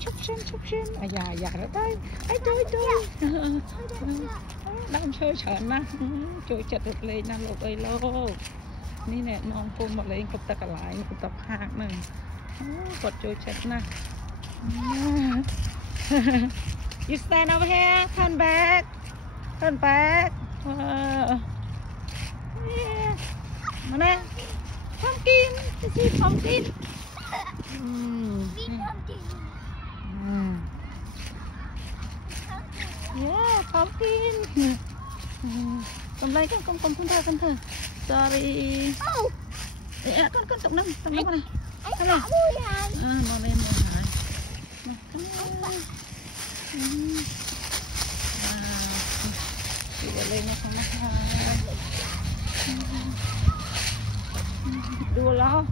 chụp xem à dạ đó đây ai chơi đang chơi chở na chơi chật được lên na lục ơi lôนี่แหละน้องพูนหมดเลยกับตะกะไหลกับตะพากนึงกดchơi chật na you stand over here turn back yeah มาแน่ pumpkin this is pumpkin yeah pumpkin cầm lấy con thơ sorry con tụng năm này hello mò lên hả đi lên nó không đua lo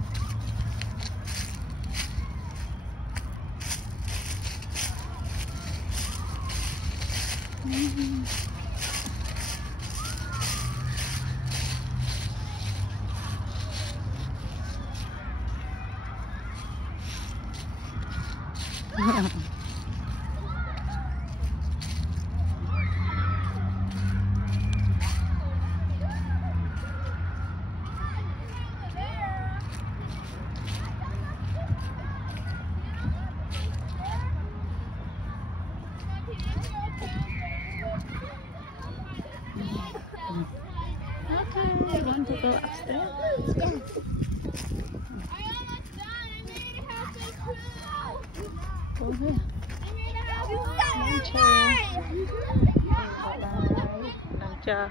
Okay, want to go upstairs? Yeah. Go here. Nằm chờ.